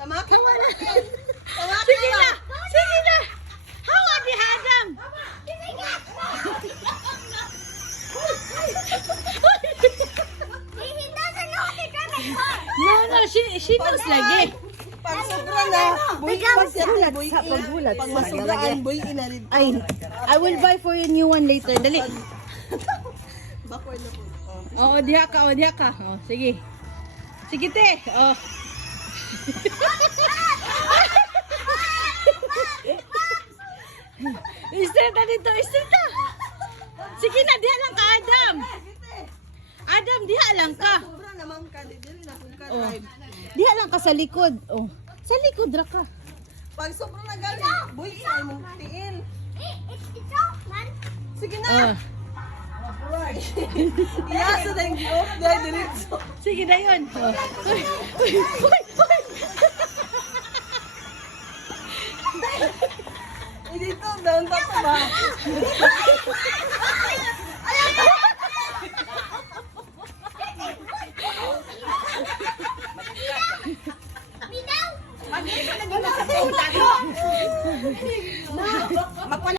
Tamakin mo natin. Sige na! Sige na! Hawa di Adam! No, she knows lagi. Pag sobra na, Pagbulat. pag masobraan, buy inarid. Ay, I will buy for you new one later. Dali. Backward na po. Oo, diha ka, o diha ka. Oh, sige. Sige te. Oh. Istreta dito, istreta. Sige na, diha lang ka, Adam. Adam, diha lang ka. Sobra naman ka, dili na kung Oh. ka-drive. Diha lang ka sa likod. Oh. Sa likod ra ka. Pag sobra na galing, buy inay mong tiil. Sige na. Oh. Iyasa na yung gi-off dahil diretso. Sige na yun. Oh. Uy, uy, uy, uy. Dito, down pa ba?